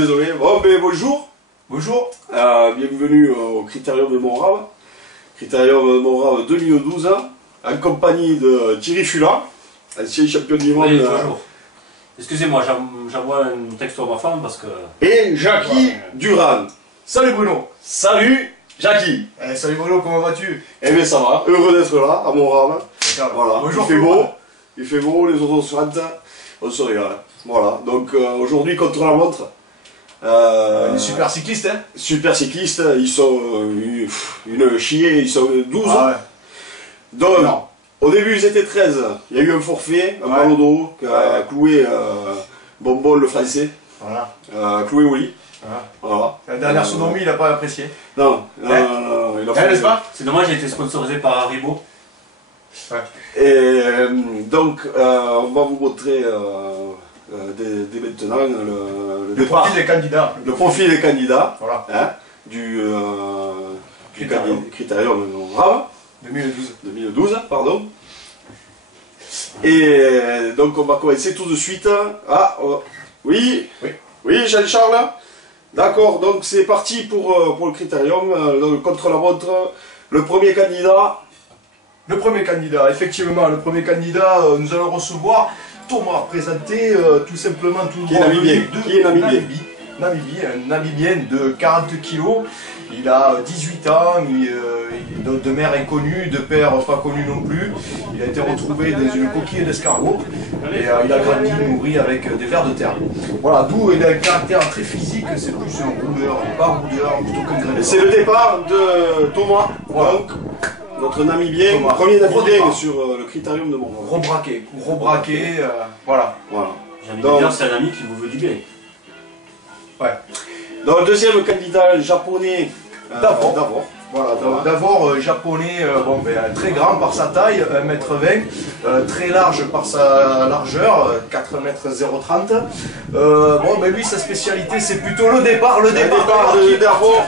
désolé. Bon, ben bonjour. Bonjour. Bienvenue au Critérium de Montrave. Critérium de Montrave 2012, en compagnie de Thierry Fula, ancien champion du monde. Oui, bonjour. Excusez-moi, j'envoie un texto à ma femme parce que... Et Jackie Durand. Salut Bruno. Salut Jackie. Salut Bruno, comment vas-tu? Eh bien ça va, heureux d'être là, à Montrave. Voilà, bonjour, il fait beau, les oiseaux chantent, on se régale. Voilà, donc aujourd'hui contre la montre. Les super cyclistes, hein? Super cyclistes, ils sont une chier, ils sont 12. Ah ouais. Donc, non. Au début ils étaient 13, il y a eu un forfait, un ballon d'eau qui a cloué Bonbon le français, Voilà. cloué Oli. Voilà. La dernière sonomie, il n'a pas apprécié. Non, il a fait. N'est-ce pas? C'est dommage, j'ai été sponsorisé par Haribo. Ouais. Et donc, on va vous montrer dès maintenant le profil des candidats. Le profil des candidats, voilà. Hein, du Critérium de Montrave. 2012, pardon. Et donc on va commencer tout de suite. Ah, oui, Jean-Charles. D'accord, donc c'est parti pour le Critérium, contre la montre. Le premier candidat. Le premier candidat, effectivement, le premier candidat, nous allons recevoir Thomas, présenté tout simplement tout Qui est namibien. Namibie, un Namibien de 40 kg. Il a 18 ans, de mère inconnue, de père pas connu non plus. Il a été retrouvé dans une coquille d'escargot et il a grandi, nourri avec des vers de terre. Voilà, d'où il a un caractère très physique, c'est plus un rouleur, pas rouleur, plutôt qu'un grimpeur. C'est le départ de Thomas, voilà. Donc, notre Namibien, Thomas. Premier Namibien sur le Critérium de Montrave. Gros braqué, voilà. J'ai envie de dire, c'est un ami qui vous veut du bien. Ouais. Donc, deuxième candidat japonais, Davor. Voilà, Davor, japonais, très grand par sa taille, 1m20, très large par sa largeur, 4m030. Lui, sa spécialité, c'est plutôt le départ de Davor.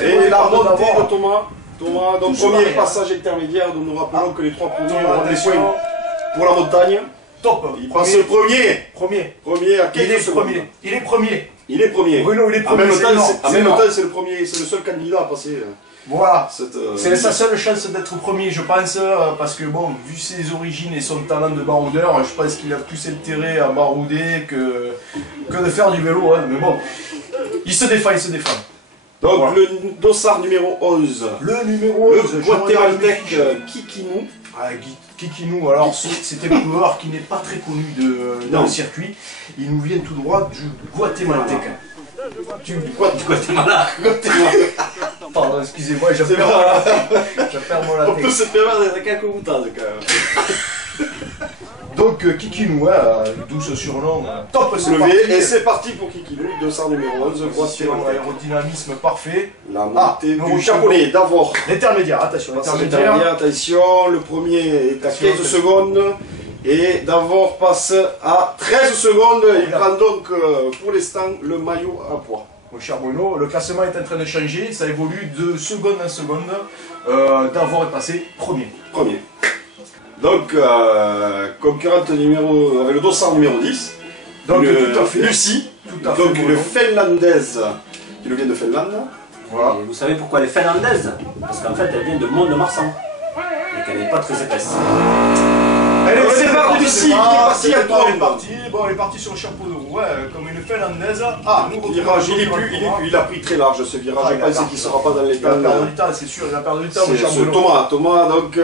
Et la montée de Davor. Thomas, donc premier passage intermédiaire, nous nous rappelons que les trois premiers auront des points pour la montagne. Top. Il passe le premier. Premier à quelques secondes. Il est premier. Bruno, il est premier. En même temps, c'est le premier, c'est le seul candidat à passer. Voilà. C'est sa seule chance d'être premier, je pense, parce que bon, vu ses origines et son talent de baroudeur, je pense qu'il a plus intérêt à barouder que de faire du vélo, hein. Mais bon, il se défend. Donc voilà. Le dossard numéro 11. Le numéro 11, le Guatémaltèque Kikinu. Kikinu, alors c'est un coureur qui n'est pas très connu dans le circuit. Il nous vient tout droit du Guatémaltèque. Du Guatemala. Pardon, excusez-moi, j'ai perdu mon latin. On peut se permettre d'être quelques boutades quand même. Donc Kikinu, d'où ce surnom, top, c'est levé, parti. et c'est parti pour Kikinu, dossard numéro 11, aérodynamisme parfait. La montée du japonais, Davor. L'intermédiaire, attention, attention, le premier est à 15 secondes. Et Davor passe à 13 secondes, il prend donc pour l'instant le maillot à poids. Mon cher Bruno, le classement est en train de changer, ça évolue de seconde en seconde. Davor est passé premier. Donc, concurrente numéro, avec le dossard numéro 10, donc tout à fait. Lucie, donc une finlandaise qui nous vient de Finlande. Voilà. Et vous savez pourquoi elle est finlandaise? Parce qu'en fait elle vient de Mont-de-Marsan et qu'elle n'est pas très épaisse. C'est parti de Lucie, qui est parti à elle est partie sur le chapeau de roue, comme une finlandaise. Le virage, il a pris très large ce virage, je pense qu'il ne sera pas dans les temps. Il a perdu du temps, c'est sûr, il a perdu du temps. C'est Thomas, donc...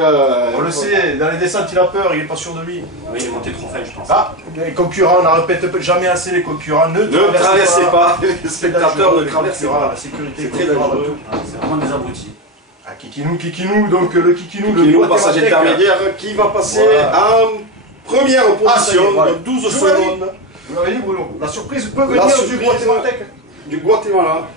on le sait, dans les descentes il a peur, il n'est pas sûr de lui. Oui, il est monté trop fin, je pense. Les concurrents, on ne répète jamais assez les concurrents, ne traversez pas, les spectateurs ne traversent pas. La sécurité, c'est très dangereux. C'est vraiment des abrutis. Kikinu, donc le Kikinu, passage intermédiaire qui va passer en première position de 12 secondes. Vous l'avez dit Bruno, la surprise peut venir du Guatemala.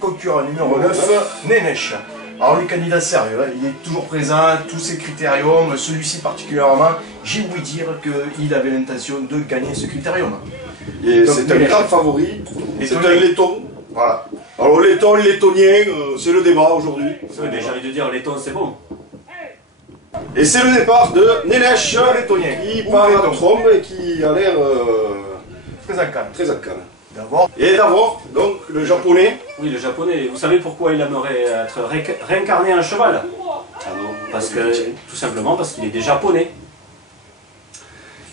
Concurrent numéro 9, Nenesh. Alors le candidat sérieux, il est toujours présent, tous ses critériums, celui-ci particulièrement, j'ai ouï dire qu'il avait l'intention de gagner ce critérium. C'est un grand favori, c'est un laiton. Voilà. Alors laiton, lettonien, c'est le débat aujourd'hui. Oui, mais j'ai envie de dire, laiton c'est bon. Et c'est le départ de Nenesh, lettonien, qui part à trombe et qui a l'air très à calme. D'abord. Et d'abord, donc, le japonais. Oui, le japonais. Vous savez pourquoi il aimerait être réincarné en cheval? Ah non, Parce que, tout simplement parce qu'il est des japonais.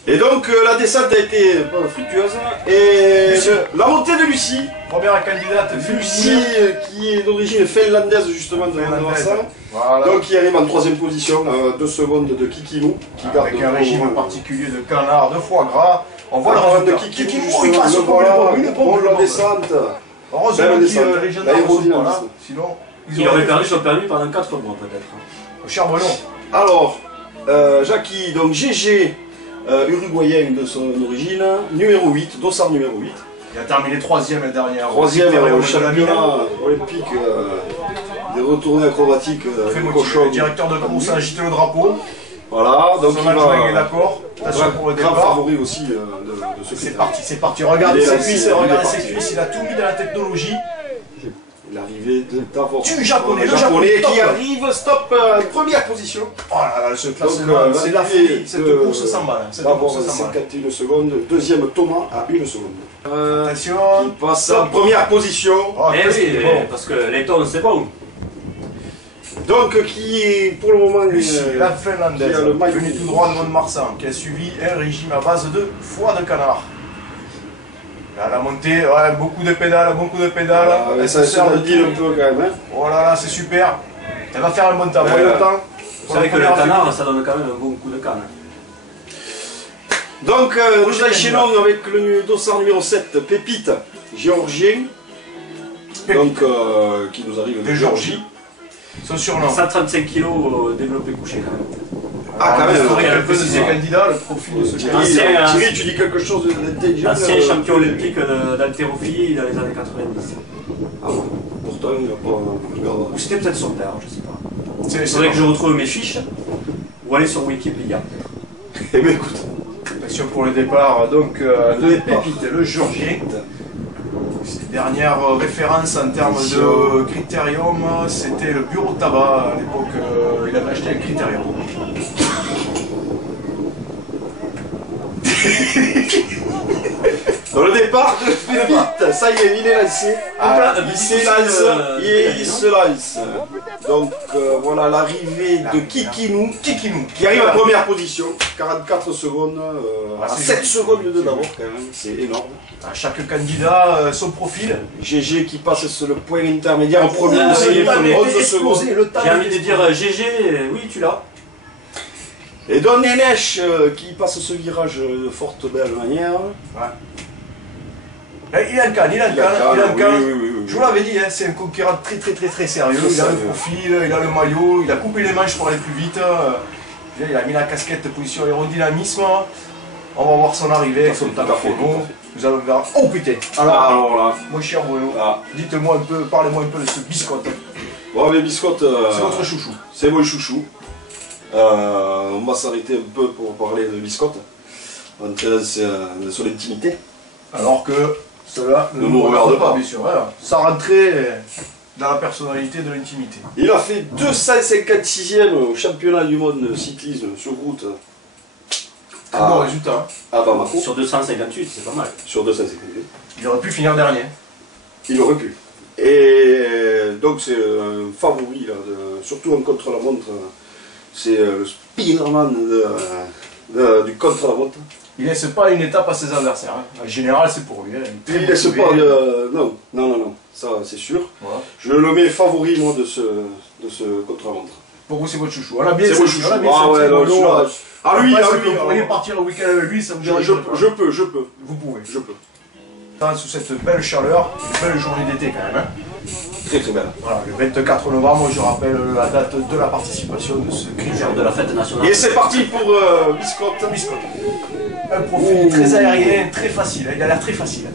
Et donc la descente a été fructueuse et la montée de Lucie. Première candidate Lucie qui est d'origine finlandaise justement de Vincent. Voilà. Donc qui arrive en 3e position, 2 secondes de Kikinu. Qui avec un régime particulier de canard, de foie gras. On voit le de résultat. Kikinu il passe justement, comme une bombe, la descente. Heureusement que les gendarmes sont pas là, sinon Il aurait perdu son permis pendant 4 mois peut-être. Cher Bruno. Alors, Jackie, donc GG, uruguayen de son origine, numéro 8, dossard numéro 8. Il a terminé 3e la dernière. 3e au championnat olympique des retournées acrobatiques cochon. Le directeur de course a agité le drapeau. Voilà, donc Son il adjoint est va... d'accord. Attention pour le Grand départ. favori aussi de ce C'est parti, c'est parti. Regardez Il est ses lancé, cuisses, il est regardez parti. ses cuisses. Il a tout mis dans la technologie. L'arrivée de Tavor. Du japonais, Le le japonais japonais, qui top. arrive, stop, première position. Oh là là, ce classement, Donc, c'est la l'arrivée folie. Cette de- course s'emballe. Cette D'abord course s'emballe. 51 secondes, deuxième Thomas à 1 seconde. Attention. Il passe en première position. Oh, Eh qu'est-ce oui, qu'il est bon. parce que les tonnes c'est bon. Donc qui est pour le moment Lucie, la qui finlandaise, a le maillot venue tout droit de Mont-de-Marsan, qui a suivi un régime à base de foie de canard. Là, la montée, ouais, beaucoup de pédales, Elle ça se sert se de dit tout. un peu quand même. Hein. Oh là là, c'est super. Elle va faire un bon temps. Voyez le temps. Vous savez que le canard ça donne quand même un bon coup de canne. Donc nous Prochaine enchaînons avec le dossard numéro 7, Pépite, géorgien. Donc qui nous arrive de Géorgie. Son surnom. 135 kg développé couché quand même. Ah, quand même, Historique ouais, un peu de ces ouais. candidats, le profil de ce candidat. Thierry, tu dis quelque chose d'intelligent. Ancien champion olympique d'haltérophilie dans les années 90. Ah, pourtant, il n'a pas. Ou c'était peut-être son père, je sais pas. C'est Il faudrait que je retrouve mes fiches ou aller sur Wikipédia. Eh bien, écoute. Attention pour le départ, donc le départ. Pépite, le Géorgien. Ses dernières références en termes de critérium, c'était le bureau de tabac. À l'époque, il avait acheté un critérium. Dans le départ de Pépite, ça y est, il est lancé. Il se lance. Donc voilà l'arrivée de Kikinu, qui arrive en première position, 44 secondes, à 7 secondes de d'abord quand même, c'est énorme. À chaque candidat, son profil. GG qui passe sur le point intermédiaire en premier Oh, aussi, le temps premier était 11 secondes. explosé, le temps J'ai envie était de dire GG, oui tu l'as. Et Don Nenesh qui passe ce virage de forte belle manière. Il a un canne, Oui, oui. Je vous l'avais dit, hein, c'est un concurrent très sérieux. Très Il a le sérieux. profil, il a le maillot, il a coupé les manches pour aller plus vite. Il a mis la casquette position aérodynamisme. On va voir son arrivée, son temps tout à fait, chrono. tout à fait. Nous allons voir. Oh putain! Alors là, Mon cher Bruno, ah. dites-moi un peu, parlez-moi un peu de ce biscotte. Bon, mais Biscotte, C'est votre chouchou. c'est mon chouchou. On va s'arrêter un peu pour parler de Biscotte. Entrer dans son intimité. Alors que cela Ne nous regarde pas. bien sûr. Hein. Ça rentrait dans la personnalité de l'intimité. Il a fait 256e au championnat du monde cyclisme sur route Très bon résultat. à Bamako, Sur 258, c'est pas mal. sur 258. Il aurait pu finir dernier. Il aurait pu. Et donc c'est un favori, là, surtout en contre-la-montre. C'est le Spiderman du contre-la-montre. Il laisse pas une étape à ses adversaires. Hein. En général, c'est pour lui. Hein. Il laisse pas. Non, ça c'est sûr. Voilà. Je le mets favori, moi, de ce contre-la-montre. Pour vous, c'est votre chouchou. On a bien C'est mon senti, chouchou. on a bien Ah senti, ouais, Bruno. celui-là. Ah lui, Après, ah si lui. vous pourriez partir le week-end avec lui, ça me dérange pas. Je peux. Vous pouvez. Je peux. Sous cette belle chaleur, une belle journée d'été quand même. Hein. Très belle. Voilà, le 24 novembre, je rappelle la date de la participation de ce Genre critérium de la fête nationale. Et c'est parti pour Biscotte. Biscotte. Un profil très aérien, très facile. Hein. Il a l'air très facile.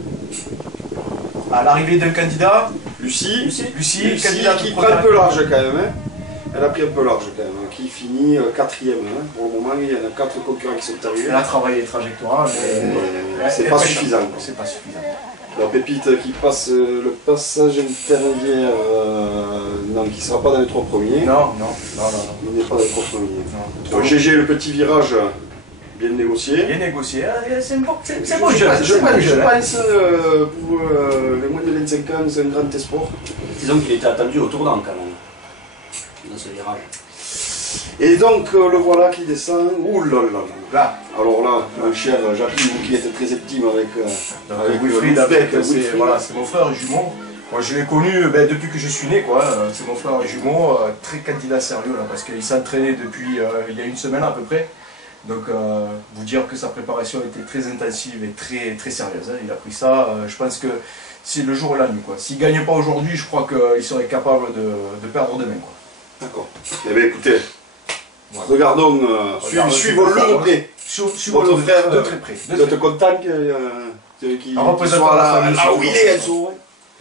À l'arrivée d'un candidat, Lucie, candidate qui au prend un premier- peu large quand même. Hein. Elle a pris un peu large quand même. Qui finit 4e. Hein. Pour le moment, il y en a 4 concurrents qui sont arrivés. elle a travaillé les trajectoires, mais c'est elle pas est suffisant. méchante. C'est pas suffisant. La Pépite qui passe le passage intermédiaire, non, qui ne sera pas dans les 3 premiers. Non. Il n'est pas dans les 3 premiers. Non. Donc, GG, le petit virage Bien négocié. Bien négocié. C'est beau Je jeune. pense pour les moins de 25 ans, c'est un grand espoir. Disons qu'il était attendu au tournant quand même, dans ce virage. Et donc le voilà qui descend. Ouh là là là. Là. Alors là, mon cher Jacques, vous qui êtes très intime avec Wilfried, Wilfried. voilà, c'est mon frère jumeau. Moi je l'ai connu depuis que je suis né, quoi. C'est mon frère jumeau, très candidat sérieux là, parce qu'il s'entraînait depuis il y a une semaine à peu près. Donc vous dire que sa préparation était très intensive et très sérieuse. Hein. Il a pris ça, je pense que c'est le jour et la nuit, quoi. S'il ne gagne pas aujourd'hui, je crois qu'il serait capable de perdre demain, quoi. D'accord. Eh bien écoutez, Voilà. regardons, suivons-le de près. Votre frère, de très près. Vous êtes content qu'il soit là où il est, Enzo?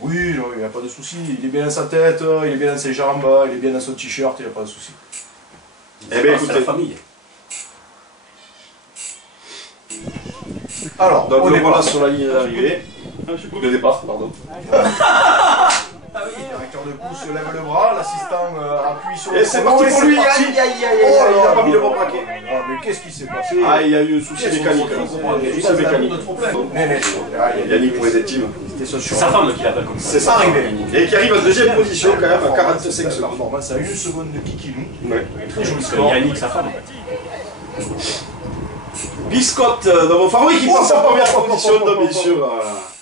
Oui, non, il n'y a pas de souci. Il est bien dans sa tête, il est bien dans ses jambes, il est bien dans son t-shirt, il n'y a pas de souci. Eh bien C'est la écoutez, famille. Alors, donc au le départ, voilà sur la ligne d'arrivée. Le départ, pardon. le directeur de course lève le bras, l'assistant appuie sur le Et c'est chrono, parti et pour c'est lui. parti. Aïe aïe aïe Oh aïe, là il n'a là pas mis le là bon là braquet. là. Ah, mais qu'est-ce qui s'est passé? Ah, il y a eu un souci Qu'est-ce mécanique. qu'on comprend? Un Il souci a mécanique. de trop plein. Yannick pour les intimes. C'était ça C'est sur sa femme qui l'appelle comme ça. C'est ça arrivé. Et qui arrive en deuxième position quand même à 45 secondes. Performance à 1 seconde de Kikinou. Ouais. Très joli C'est score. Yannick, sa femme. Biscotte dans vos favoris qui passe en première position, donc bien sûr.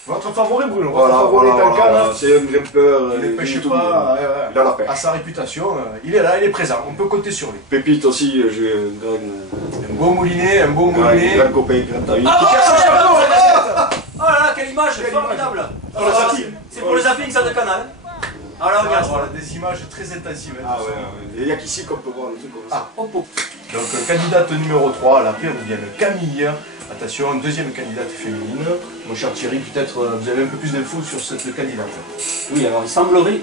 Votre favori, Bruno. Voilà, Votre favori est en canne. c'est un grimpeur. Il ne pêche tout. pas Il a la pêche. à sa réputation. Il est là, il est présent. On peut compter sur lui. Pépite aussi, j'ai un grand. Un beau moulinet, un beau moulinet. Grand copain, grand ami. Oh là là, quelle image formidable. Pour le zapping. C'est pour le zapping, ça de canal. Alors regarde. Voilà, des images très intensives. Ah ouais, il n'y a qu'ici qu'on peut voir un truc comme ça. Ah, hop, hop. Donc, candidate numéro 3, la péruvienne Camille. Attention, deuxième candidate féminine. Mon cher Thierry, peut-être vous avez un peu plus d'infos sur cette candidate. Oui, alors il semblerait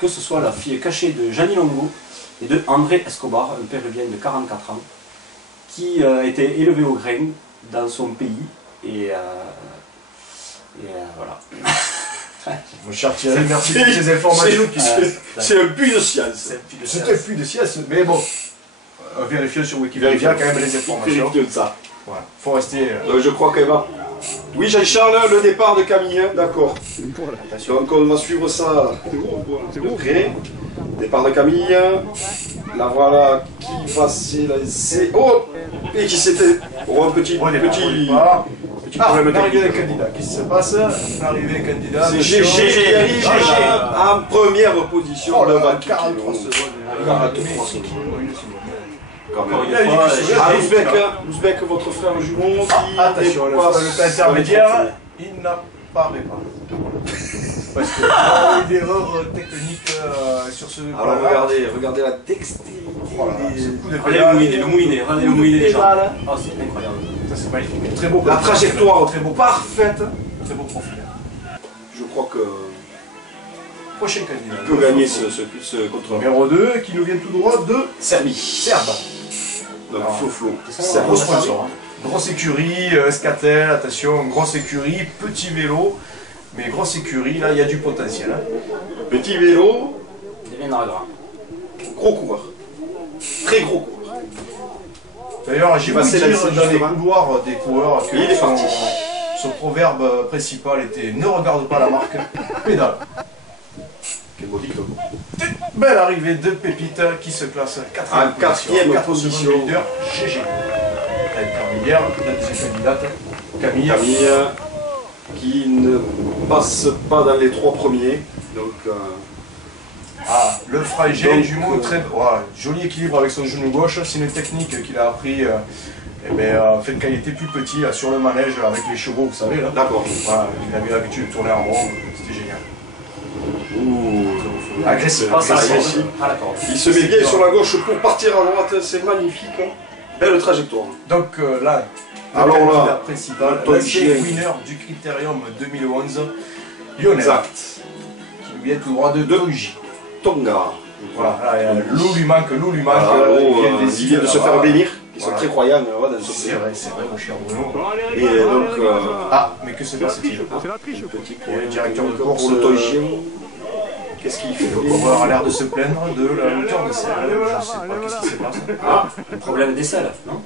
que ce soit la fille cachée de Gianni Longo et de André Escobar, un péruvien de 44 ans, qui a été élevé au grain dans son pays. Et voilà. Mon cher Thierry, merci pour ces informations. C'est un puits de science. C'était plus de science, mais bon. Vérifions sur Wikipédia quand même les informations. Vérifions ça. Voilà, faut rester. Je crois qu'elle va. Oui, Jean-Charles, le départ de Camille, hein, d'accord. Donc on va suivre ça de près. Départ de Camille. La voilà qui va s'élancer. Oh! Et qui s'était. Oh, un petit problème l'arrivée d'un technique. candidat. Qu'est-ce qui se passe? L'arrivée d'un candidat. C'est GG qui arrive en première position Oh là devant là, 43 Kiki. secondes. 43 secondes. Encore une Il a dit fois, que j'ai- sur le- Ouzbek, votre frère jumeau qui Attention, le temps intermédiaire, il n'apparaît pas. Parce qu'il y a eu des erreurs techniques sur ce Alors plan-là. regardez la dextérité. Voilà, ce coup de Regardez pédale. regardez le moulinet des gens. Oh, c'est incroyable. Ça c'est magnifique. Très beau. La trajectoire très beau, parfaite. très beau profil. Je crois que Prochain candidat. peut gagner ce contre Numéro 2 qui nous vient tout droit de Serbie. Serbe. Donc Alors, Flo. C'est un gros sponsor. Hein. Grosse écurie, Scatel, attention, grosse écurie, petit vélo. Mais grosse écurie, là il y a du potentiel. Hein. Petit vélo, Il deviendra grand. gros coureur. Très gros coureur. D'ailleurs, j'ai Il va voulu dire s'élancer dans les justement. couloirs des coureurs que Il est parti. son proverbe principal était ne regarde pas la marque, pédale. Quel beau dicton. Belle arrivée de Pépite qui se classe En 4ème quatrième position. position. Seconde leader, GG. Intermédiaire, la deuxième candidate, Camille. Camille qui ne passe pas dans les 3 premiers. Donc Ah, le fragile Donc, jumeau, très voilà, joli équilibre avec son genou gauche. C'est une technique qu'il a appris fait quand il était plus petit là, sur le manège avec les chevaux, vous savez là. d'accord. Voilà, il avait l'habitude de tourner en rond, c'était génial. Ouh. Agressif. Passe à la Agressif. corde. À la corde. Il se met bien sur la gauche pour partir à droite, c'est magnifique. Hein. Belle trajectoire. Donc là, Alors le là, candidat principal, Antoine l'ancien Chien. winner du Critérium 2011, Lionel, Exact. qui nous vient tout droit de Tongi. Tonga. Voilà, là, l'eau lui manque, Voilà, il vient de se faire bénir. Ils sont Voilà. très croyants dans son C'est pays. vrai, mon cher Bruno. Et donc, Ah, mais que se passe-t-il? petit Et le directeur de pour course, le Tonchien. Qu'est-ce qu'il fait Le coureur a l'air de se plaindre de la hauteur de selle. Je ne sais pas qu'est-ce qui se passe. Ah, le problème des selles, non?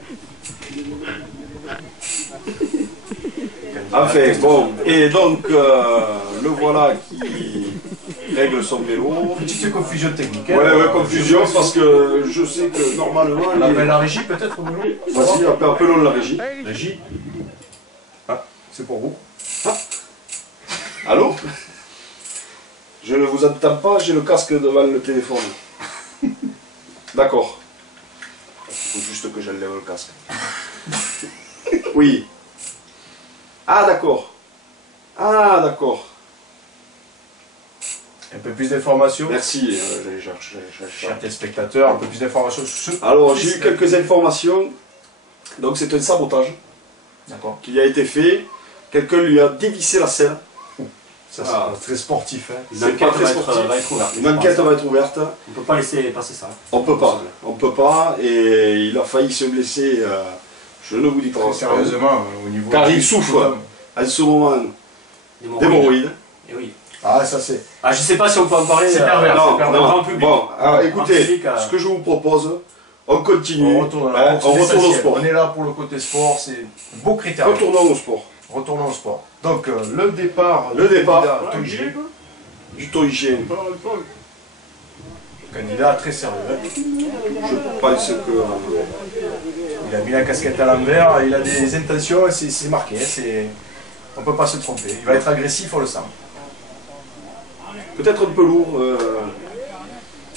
Enfin, bon, et donc, le voilà qui règle son vélo. Petite confusion technique. Ouais, confusion, parce que je sais que normalement... On appelle la régie peut-être au vélo. Vas-y, appelons la régie. Régie. Ah, c'est pour vous. Ah. Allô? Je ne vous entends pas, j'ai le casque devant le téléphone. D'accord. Il faut juste que j'enlève le casque. Oui. Ah, d'accord. Ah, d'accord. Un peu plus d'informations. Merci, Chers téléspectateurs, un peu plus d'informations sur ce... Alors, j'ai eu quelques informations. Donc, c'est un sabotage D'accord. qui a été fait. Quelqu'un lui a dévissé la selle. Ça, c'est très sportif. Hein. Une enquête va être ouverte. Une enquête va être ouverte. On ne peut pas laisser passer ça. On peut pas, et il a failli se blesser, je ne vous dis pas. Sérieusement, au niveau... Car il souffre à ce moment d'hémorroïdes. Et oui. Ah, ça c'est... Ah, je sais pas si on peut en parler. C'est pervers, Non, c'est pervers. non. Public. Bon, alors, écoutez, public, ce que je vous propose, on continue, On retourne, on retourne au sport. On est là pour le côté sport, c'est un beau critère. Retournons au sport. Retournons au sport. Donc, le départ... Du Toigien. Candidat très sérieux. Je pense que... Il a mis la casquette à l'envers, il a des intentions, c'est marqué. On ne peut pas se tromper. Il va être agressif, on le sent. Peut-être un peu lourd.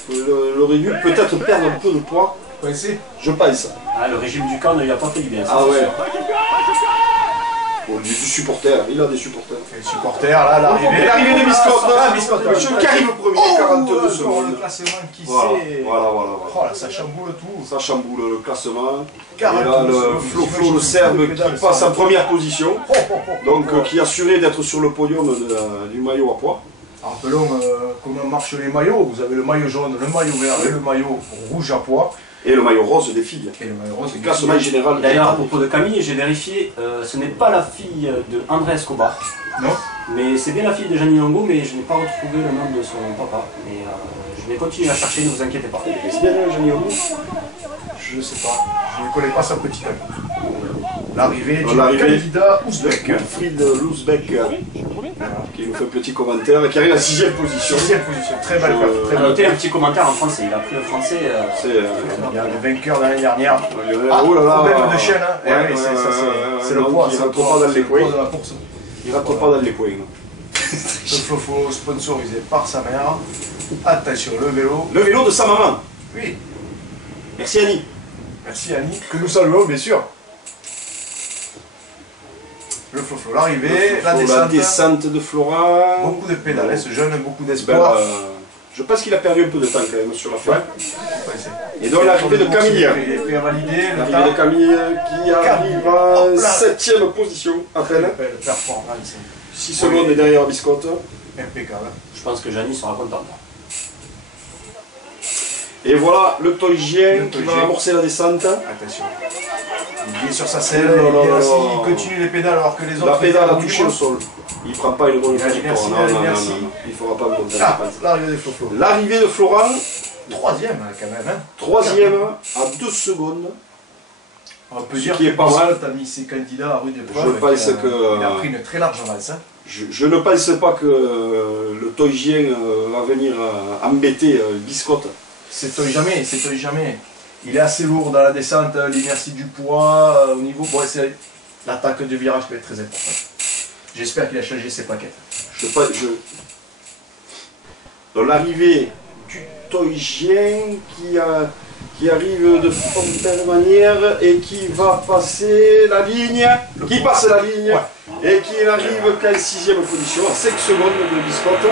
Le régime peut-être perdre un peu de poids. Vous connaissez? Je pense. Ah, le régime du camp ne lui a pas fait du bien. Ça, Ah c'est ouais. sûr. Bon, du supporter, il a des supporters. Les supporters, là, l'arrivée. L'arrivée des biscottes, Ah, biscottes. Monsieur qui arrive premier, 42 Le secondes. classement qui Voilà, sait. voilà. Oh là, ça chamboule tout. Ça chamboule le classement. Et 42 là, le secondes. Flo le Serbe qui passe en première position. Donc, Oh. qui est assuré d'être sur le podium du maillot à poids. Rappelons comment marchent les maillots. Vous avez le maillot jaune, le maillot vert et le maillot rouge à pois. Et le maillot rose des filles. Et le maillot rose. Le classement général. D'ailleurs, à propos de Camille, j'ai vérifié, ce n'est pas la fille de André Escobar. Non. Mais c'est bien la fille de Gianni Longo, mais je n'ai pas retrouvé le nom de son papa. Mais je vais continuer à chercher, ne vous inquiétez pas. C'est bien Gianni Longo. Je ne sais pas. Je ne connais pas sa petite amie. L'arrivée du L'arrivée candidat ouzbek. Wilfried Louzbek qui nous fait un petit commentaire, qui arrive à la 6ème position. 6ème position, très belle carte. Il a noté un petit commentaire en français, il a pris le français. C'est Il y a le vainqueur de l'année dernière. oh là là. Problème de chaîne, hein. Ouais, Oui, c'est le donc poids, il c'est le rentre poids, pas dans c'est les le poids coins. de la course. Il rentre pas dans les coins. Le flofo sponsorisé par sa mère. Attention, le vélo. Le vélo de sa maman. Oui, Merci Annie. merci Annie, que nous saluons bien sûr. Le flofo, l'arrivée, la La descente. descente de Flora. Beaucoup de pédales, ce jeune, beaucoup Ben, d'espoir. je pense qu'il a perdu un peu de temps quand même sur la fin. Ouais. Et donc l'arrivée de Camille. Il est prêt à valider. Le L'arrivée de temps. Camille qui arrive en 7ème position à peine. Belle performance. 6 secondes derrière Biscotte. Impeccable. Je pense que Gianni sera content. Et voilà le Toigien Le qui va Toigien. amorcer la descente. Attention. Il est sur sa selle, Oh là il est là assis, là. il continue les pédales alors que les autres... La pédale a étaient au touché le niveau. sol. Il prend pas une bonne Il a dit trajectoire. merci, Non, il a dit non, merci. non. Il ne faudra pas me compter. Ah, l'arrivée des flofos. L'arrivée de Florent, Troisième quand même. Hein. 3ème à 2 secondes. On peut Ce dire qui est que pas mal. tu as mis ses candidats à rude épreuve. Je pense et, que- Il a pris une très large avance. Hein. Je ne pense pas que le Toigien va venir embêter Biscotte. S'étonne jamais, s'étonne jamais. Il est assez lourd dans la descente, l'inertie du poids, au niveau... Bon, c'est l'attaque de virage qui va être très importante. J'espère qu'il a changé ses plaquettes. Dans l'arrivée du Toigien qui arrive de telle manière et qui va passer la ligne, qui passe la ligne et qui n'arrive qu'à 6ème position, à 5 secondes de Biscotte.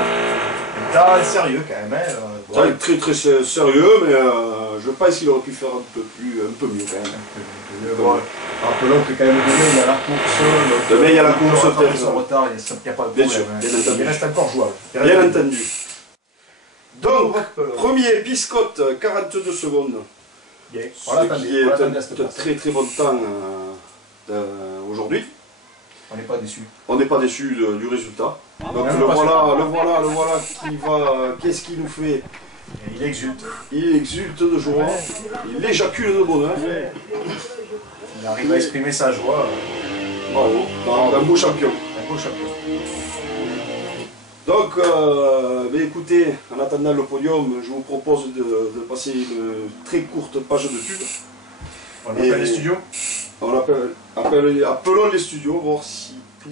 T'as sérieux quand même. Hein. Ça est très très sérieux, mais je pense qu'il aurait pu faire un peu mieux quand même. Bon, rappelons que quand même demain il y a la course. Demain, il y a la course, rattraper peut-être. son retard, il n'y a pas de Bien problème. sûr, hein. bien entendu. Il reste encore jouable. Bien entendu. Donc, Rappelons. premier Biscotte, 42 secondes. Bien. Ce On qui l'attendait, est on l'attendait à cette un place. très très bon temps aujourd'hui. On n'est pas déçus. On n'est pas déçu du résultat. Donc même le pas voilà qui va. Qu'est-ce qu'il nous fait? Et il exulte. Il exulte de joie, il éjacule de bonheur. Il arrive à exprimer sa joie. Bravo. Un beau champion. Un beau champion. Donc, écoutez, en attendant le podium, je vous propose de passer une très courte page de pub. On appelle les studios. On appelons les studios, voir si... Je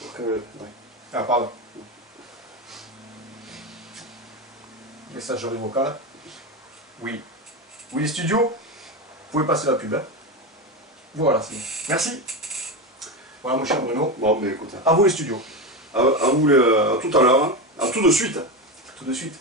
vois que... ouais. Ah, pardon. Messagerie vocale. Oui. Oui, les studios. Vous pouvez passer la pub. Hein. Voilà, c'est bon. Merci. Voilà, mon cher Bruno. Bon, mais écoutez. À vous les studios. À vous, à tout à l'heure. Hein. À tout de suite. Tout de suite.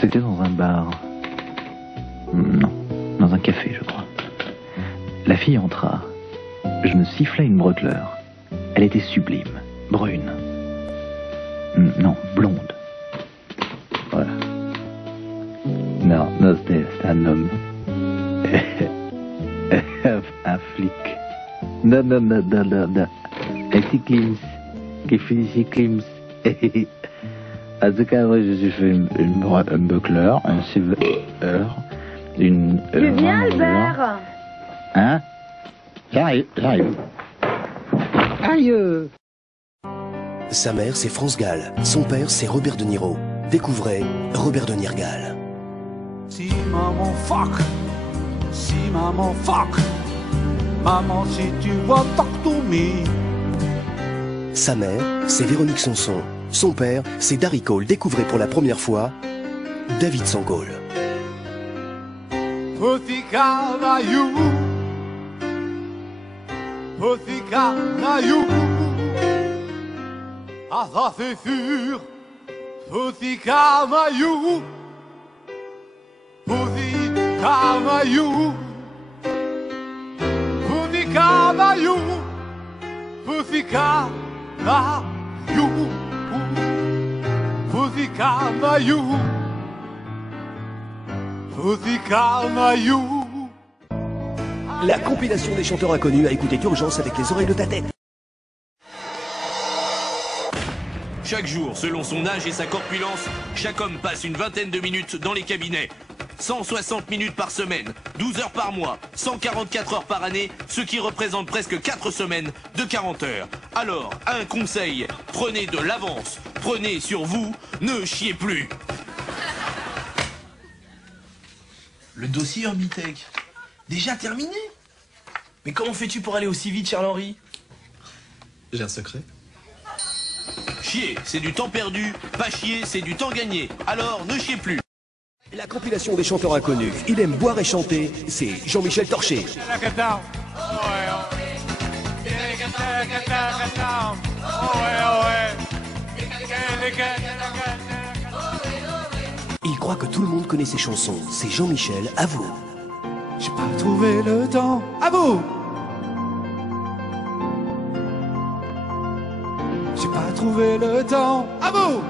C'était dans un bar. Non, dans un café, je crois. La fille entra. Je me sifflai une breteleur. Elle était sublime, brune. Non, blonde. Voilà. Non, c'était un homme. Un flic. Non. Un cycliste. Qui finit cycliste. En tout cas, moi, je suis fait un buckler, un silver, une... Tu viens, Albert? Hein? J'arrive. Aïe! Sa mère, c'est France Gall. Son père, c'est Robert De Niro. Découvrez Robert De Niro-Gall. Si maman fuck, si maman fuck, maman si tu vois talk to me. Sa mère, c'est Véronique Sanson. Son père, c'est Darry Cole. Découvrez pour la première fois David Sankoh. Petit canaillou, petit canaillou, ah ça c'est sûr, petit canaillou, petit canaillou, petit canaillou, petit canaillou, petit canaillou, petit canaillou. La compilation des chanteurs inconnus à écouter d'urgence avec les oreilles de ta tête. Chaque jour, selon son âge et sa corpulence, chaque homme passe une vingtaine de minutes dans les cabinets. 160 minutes par semaine, 12 heures par mois, 144 heures par année, ce qui représente presque 4 semaines de 40 heures. Alors, un conseil, prenez de l'avance, prenez sur vous, ne chiez plus. Le dossier Orbitech, déjà terminé? Mais comment fais-tu pour aller aussi vite, Charles-Henri? J'ai un secret. Chier, c'est du temps perdu, pas chier, c'est du temps gagné. Alors, ne chiez plus. La compilation des chanteurs inconnus. Il aime boire et chanter. C'est Jean-Michel Torché. Il croit que tout le monde connaît ses chansons. C'est Jean-Michel, à vous. J'ai pas trouvé le temps, à vous. J'ai pas trouvé le temps, à vous.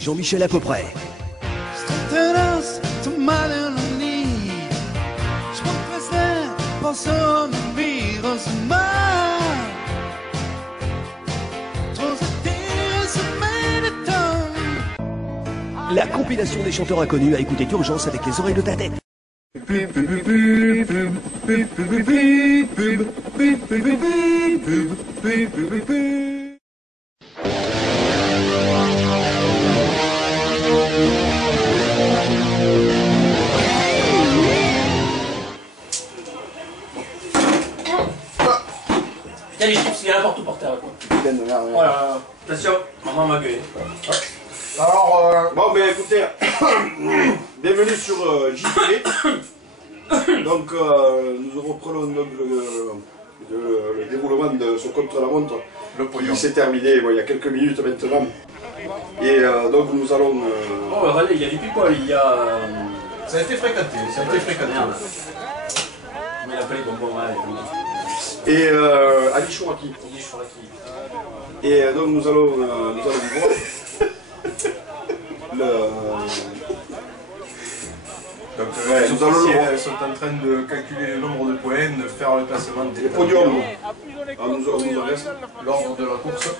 Jean-Michel à peu près. La compilation des chanteurs inconnus à écouter d'urgence avec les oreilles de ta tête. Attention, maman m'a gueulé. Alors, Bon, ben écoutez, bienvenue sur JTV. Donc, nous reprenons donc le déroulement de ce contre-la-montre qui s'est terminé il y a quelques minutes maintenant. Et donc, nous allons. Oh, regardez, il y a du people, il y a. ça a été fréquenté, Merde. Comment il appelle les bonbons, ouais. Et Ali Chouraki. Et donc, nous allons voir. Donc Ouais, les nous allons le voir. officiels sont en train de calculer le nombre de points, de faire le classement des Les podiums. Nous en reste. l'ordre de la course.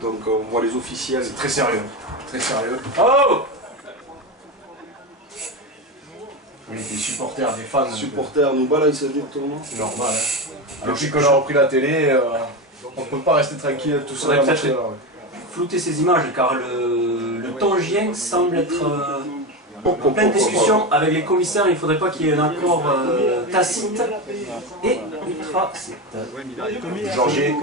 Donc, on voit les officiels. C'est très sérieux. Très sérieux. Oh! Oui, des supporters, des fans. Les supporters nous balancent directement. C'est normal. Hein. Depuis qu'on a repris la télé, on ne peut pas rester tranquille tout seul. Faudrait peut-être flouter ces images car le Tongien semble être en pleine discussion avec les commissaires. Il ne faudrait pas qu'il y ait un accord tacite et ultracite.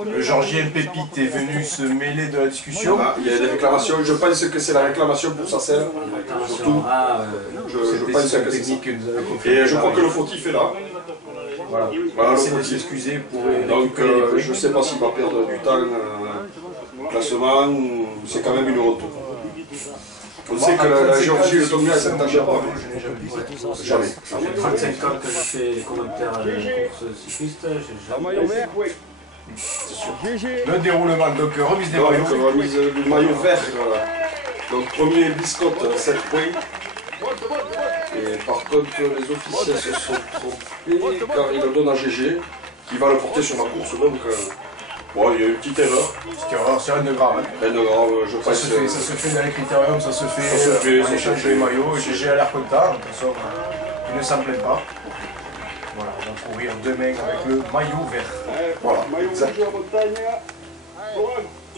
Le Georgien Pépite est venu se mêler de la discussion. Voilà, il y a des réclamations. Je pense que c'est la réclamation pour sa selle. Surtout. Je pense que c'est technique que nous avons compris. Et je crois que le fautif est là. Voilà. Voilà, On le essaie de fautif. s'excuser pour Donc, récupérer les points. je ne sais pas s'il va perdre du temps au classement. C'est quand même une honte. On sait que la Géorgie et le Tonga, elles s'attachent pas. Je n'ai jamais vu ça. Jamais. J'ai 35 ans que je fais les commentaires à la course cycliste. J'ai jamais. Le déroulement, donc remise des Donc, maillots. remise du maillot vert. Donc, premier biscotte, 7 points. Et par contre, les officiels se sont trompés car ils le donnent à GG, qui va le porter sur ma course. Donc, bon, il y a une petite erreur. C'est rien de grave. Hein. Rien de grave, je Ça pense. se fait dans les critériums, ça se fait, fait, on ça se échange fait. les maillots, GG a l'air content, de toute façon, il ne s'en plaint pas. Voilà, on va courir demain avec le maillot vert. Voilà, exact.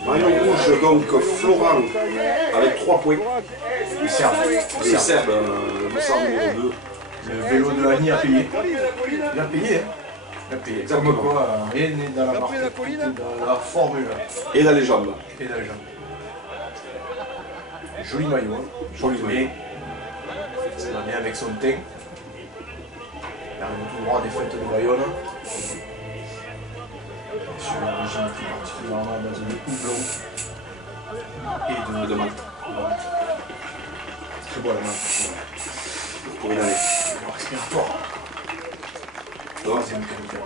Maillot rouge, donc Florent, avec 3 points. Le Serbe, Le Serbe, le Serbe numéro 2. le vélo de Annie a payé. Il a payé, hein. Il a payé. Exactement. Comme quoi, rien n'est dans la marque, tout est dans la formule Et dans les jambes. et dans les jambes. Joli maillot, hein. Joli maillot. Ça va bien avec son teint. Il arrive tout droit des fêtes de Bayonne. Sur un régime tout particulièrement basé de houblon et de malt. Très beau la malt. Pour une année. Respiratoire. Troisième qualité.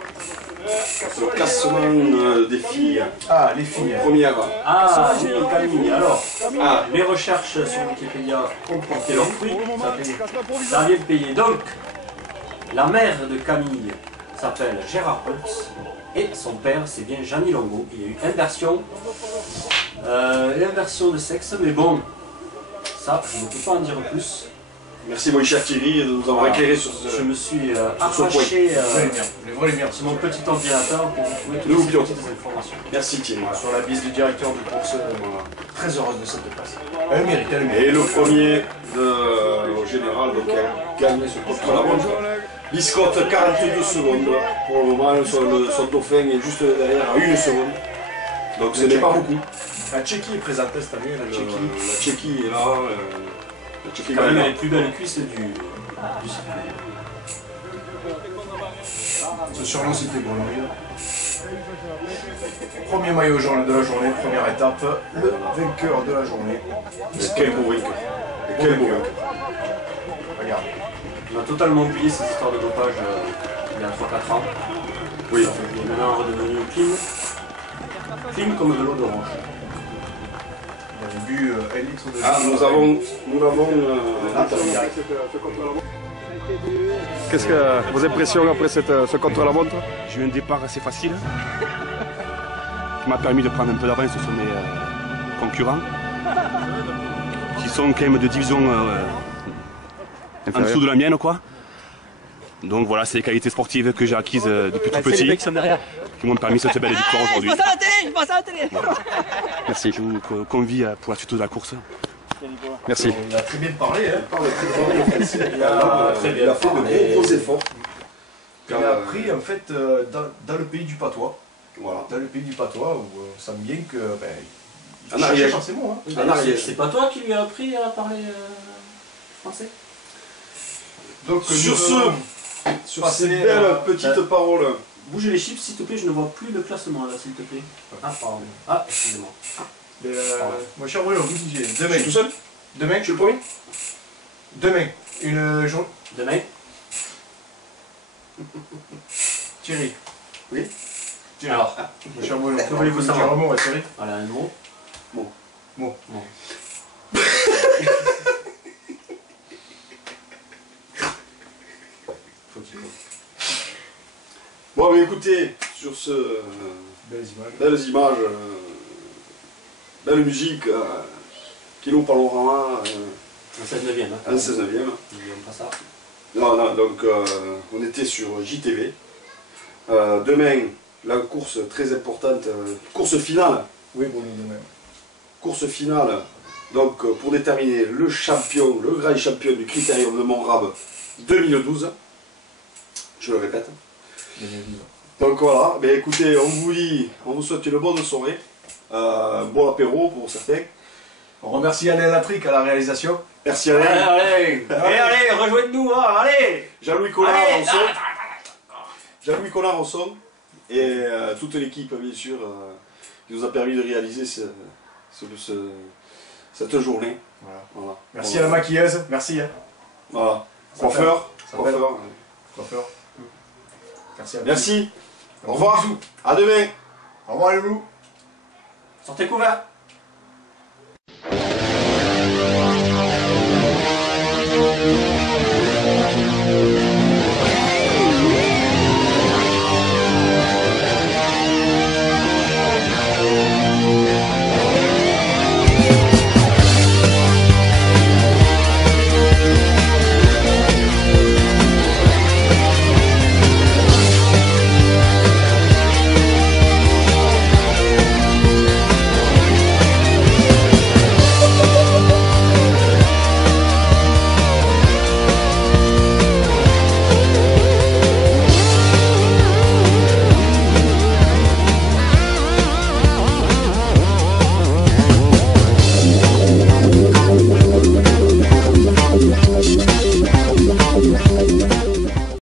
Le classement des filles. Ah, les filles. Première. Ah, Camille, alors. Ah, Les recherches sur Wikipédia ont porté leurs fruits. Ça a bien payé. Donc, la mère de Camille s'appelle Gérard Holtz et son père c'est bien Gianni Longo. Il y a eu inversion de sexe, mais bon, ça je ne peux pas en dire plus. merci mon cher Thierry de nous avoir éclairé sur Je ce. me suis ce arraché Les vraies lumières. sur mon petit ordinateur pour vous trouver Nous toutes ces oublions. petites informations. Merci Thierry. Sur la bise du directeur de course, très heureuse de cette place. Elle le mérite, elle le Et mérite. le premier au général, donc elle gagne ce contre-la-montre. Biscotte 42 secondes. Pour le moment, son dauphin est juste derrière à 1 seconde. Donc ce n'est pas beaucoup. La Tchéquie est présente cette année, la Tchéquie. La Tchéquie est là. La Tchéquie Quand même gagne. les plus belles cuisses du circuit. Ce surnom c'était bon, premier maillot jaune de la journée, première étape, le vainqueur de la journée. Mais quel beau vainqueur. Et quel beau vainqueur. Regarde. On a totalement oublié ces histoires de dopage il y a 3-4 ans. Oui. Il est maintenant redevenu clean comme de l'eau d'orange. Il avait bu 1 litre de Ah, jus. nous l'avons. Qu'est-ce que vos impressions après ce contre-la-montre? J'ai eu un départ assez facile qui m'a permis de prendre un peu d'avance sur mes concurrents qui sont quand même de division en dessous de la mienne, quoi. Donc voilà, c'est les qualités sportives que j'ai acquises depuis tout petit qui m'ont permis cette belle victoire aujourd'hui. Merci. Je vous convie pour la suite de la course. Merci. Il a très bien parlé, hein. Il a fait de gros efforts. Il a appris en fait dans le pays du patois. Voilà. Dans le pays du patois où on sent bien que En arrière. C'est moi. Hein. En arrière. C'est pas toi qui lui as appris à parler français? Donc, sur ces belles petites paroles. Bougez les chiffres s'il te plaît, je ne vois plus le classement là s'il te plaît. Ah pardon. Ah excusez-moi. Mon cher Bruno, vous disiez demain. Tout seul? Demain, Je suis le premier? Demain, une journée. Demain. Thierry. Oui. Alors, Mon cher Bruno, que voulez-vous dire savoir? un mot à Thierry? Voilà un mot. Mot. Faut qu'il faut. Bon, mais écoutez, sur ce belles images, belle musique, qui nous parlera Un 16/9. un 16/9. N'oublions pas ça. Non, donc on était sur JTV. Demain, la course très importante, course finale. Oui, Bruno, demain. Course finale, donc pour déterminer le champion, le grand champion du Critérium de Montrabes 2012. Je le répète. Donc voilà, mais écoutez, on vous souhaite une bonne soirée, bon apéro pour certains. On remercie Alain Latric à la réalisation. Merci Alain. Allez, rejoignez-nous, hein, allez. Jean-Louis Collard en son. Jean-Louis Collard en son. Et toute l'équipe, bien sûr, qui nous a permis de réaliser cette journée. Voilà. Merci à la maquilleuse, merci. Hein. Voilà. Coiffeur. Coiffeur. Merci à vous. Merci. Au revoir. À demain. Au revoir les loups. Sortez couverts.